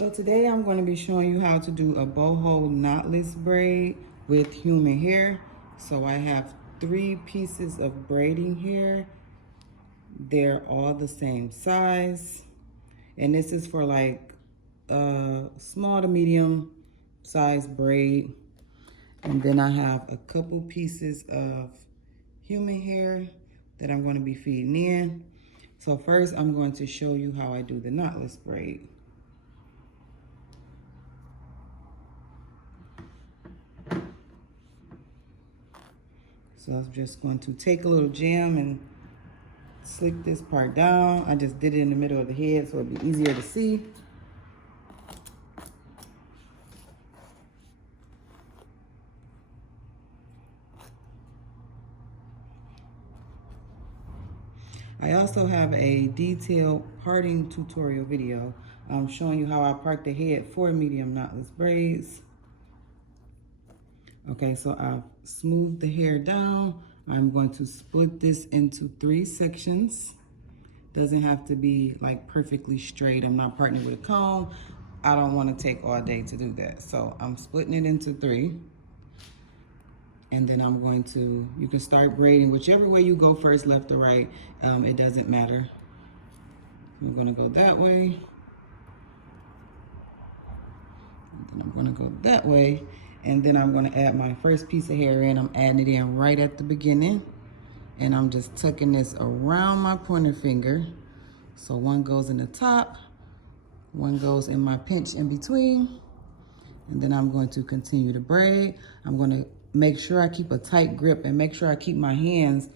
So today I'm going to be showing you how to do a boho knotless braid with human hair. So I have 3 pieces of braiding hair. They're all the same size. And this is for like small to medium size braid. And then I have a couple pieces of human hair that I'm going to be feeding in. So first I'm going to show you how I do the knotless braid. So I'm just going to take a little jam and slick this part down. I just did it in the middle of the head so it'd be easier to see. I also have a detailed parting tutorial video showing you how I part the head for medium knotless braids. Okay, so I've smoothed the hair down. I'm going to split this into 3 sections. Doesn't have to be like perfectly straight. I'm not parting it with a comb. I don't want to take all day to do that. So I'm splitting it into 3. And then I'm going to, you can start braiding whichever way you go first, left or right. It doesn't matter. I'm gonna go that way. And then I'm gonna go that way. And then I'm gonna add my first piece of hair in. I'm adding it in right at the beginning. And I'm just tucking this around my pointer finger. So one goes in the top, one goes in my pinch in between. And then I'm going to continue to braid. I'm gonna make sure I keep a tight grip and make sure I keep my hands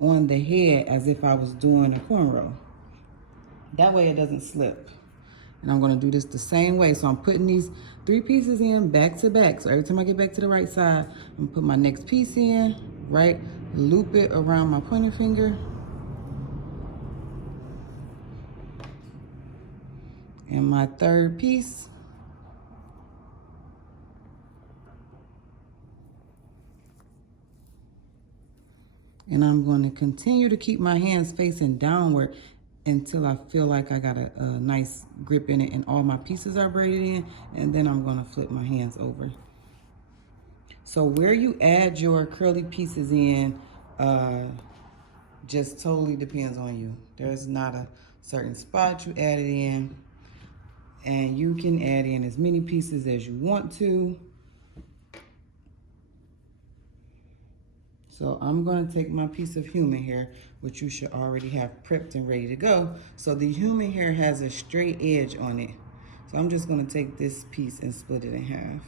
on the head as if I was doing a cornrow. That way it doesn't slip. And I'm gonna do this the same way. So I'm putting these 3 pieces in back to back. So every time I get back to the right side, I'm gonna put my next piece in, right? Loop it around my pointer finger. And my third piece. And I'm going to continue to keep my hands facing downward until I feel like I got a nice grip in it and all my pieces are braided in. And then I'm going to flip my hands over. So where you add your curly pieces in just totally depends on you. There's not a certain spot you add it in. And you can add in as many pieces as you want to. So I'm going to take my piece of human hair, which you should already have prepped and ready to go. So the human hair has a straight edge on it. So I'm just going to take this piece and split it in half.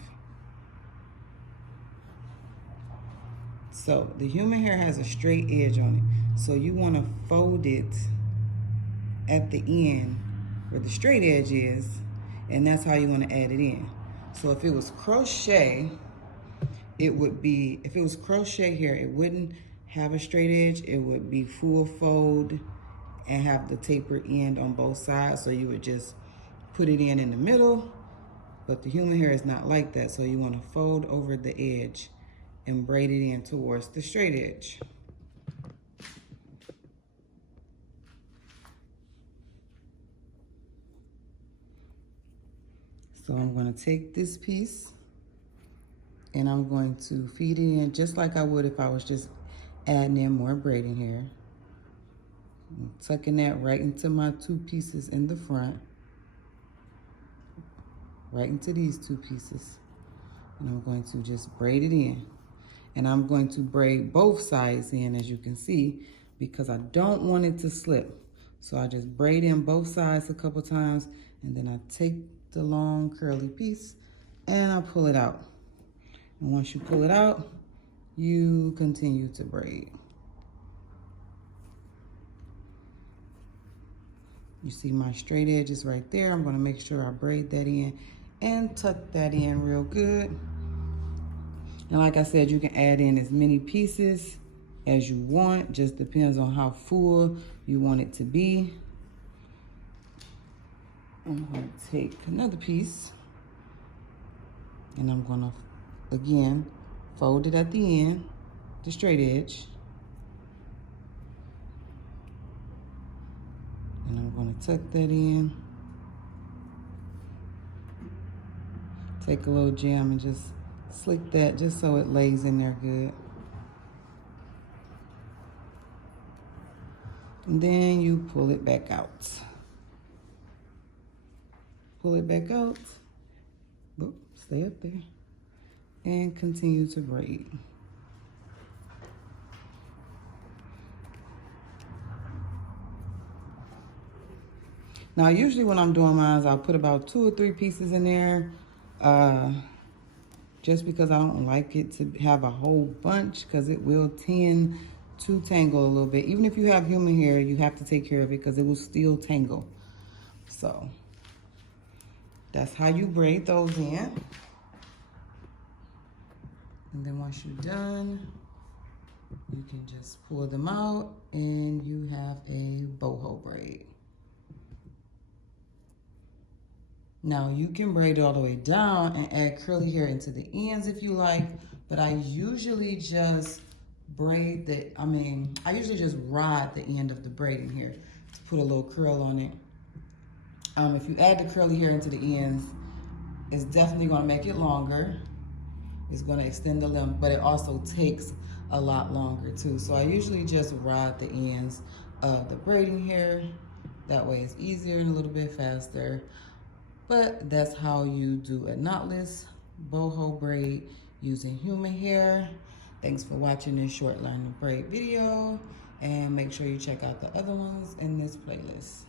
So the human hair has a straight edge on it. So you want to fold it at the end where the straight edge is, and that's how you want to add it in. So if it was crochet, it would be, if it was crochet hair, it wouldn't have a straight edge. It would be full fold and have the taper end on both sides. So you would just put it in the middle, but the human hair is not like that. So you want to fold over the edge and braid it in towards the straight edge. So I'm going to take this piece and I'm going to feed it in just like I would if I was just adding in more braiding hair. I'm tucking that right into my 2 pieces in the front. Right into these 2 pieces. And I'm going to just braid it in. And I'm going to braid both sides in, as you can see, because I don't want it to slip. So I just braid in both sides a couple times, and then I take the long curly piece and I pull it out. And once you pull it out, you continue to braid. You see my straight edges right there. I'm gonna make sure I braid that in and tuck that in real good. And like I said, you can add in as many pieces as you want. Just depends on how full you want it to be. I'm gonna take another piece and I'm gonna, again, fold it at the end, the straight edge. And I'm gonna tuck that in. take a little jam and just slick that just so it lays in there good. And then you pull it back out. Pull it back out. Oop, stay up there. And continue to braid. Now, usually when I'm doing mine, I'll put about 2 or 3 pieces in there, just because I don't like it to have a whole bunch, because it will tend to tangle a little bit. Even if you have human hair, you have to take care of it because it will still tangle. So that's how you braid those in. And then once you're done, you can just pull them out and you have a boho braid. Now you can braid it all the way down and add curly hair into the ends if you like, but I usually just braid I usually just ride the end of the braiding hair to put a little curl on it. If you add the curly hair into the ends, it's definitely gonna make it longer. It's gonna extend the length, but it also takes a lot longer too. So I usually just ride the ends of the braiding hair. That way it's easier and a little bit faster. But that's how you do a knotless boho braid using human hair. Thanks for watching this short line of braid video, and make sure you check out the other ones in this playlist.